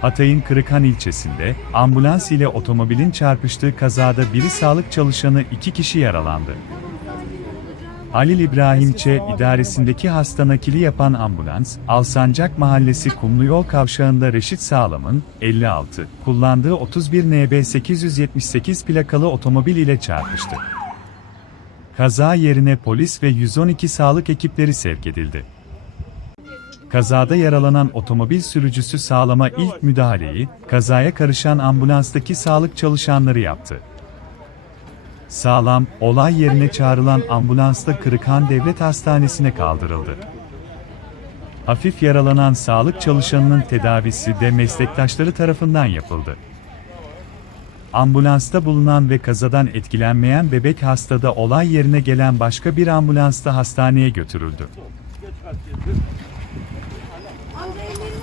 Hatay'ın Kırıkhan ilçesinde, ambulans ile otomobilin çarpıştığı kazada biri sağlık çalışanı iki kişi yaralandı. Halil İbrahim Ç. idaresindeki hasta nakili yapan ambulans, Alsancak Mahallesi Kumluyol Kavşağı'nda Reşit Sağlam'ın, 56, kullandığı 31 NB 878 plakalı otomobil ile çarpıştı. Kaza yerine polis ve 112 sağlık ekipleri sevk edildi. Kazada yaralanan otomobil sürücüsü sağlama ilk müdahaleyi, kazaya karışan ambulanstaki sağlık çalışanları yaptı. Sağlam, olay yerine çağrılan ambulansla Kırıkhan Devlet Hastanesi'ne kaldırıldı. Hafif yaralanan sağlık çalışanının tedavisi de meslektaşları tarafından yapıldı. Ambulansta bulunan ve kazadan etkilenmeyen bebek hastada olay yerine gelen başka bir ambulansta hastaneye götürüldü. Amca ellerini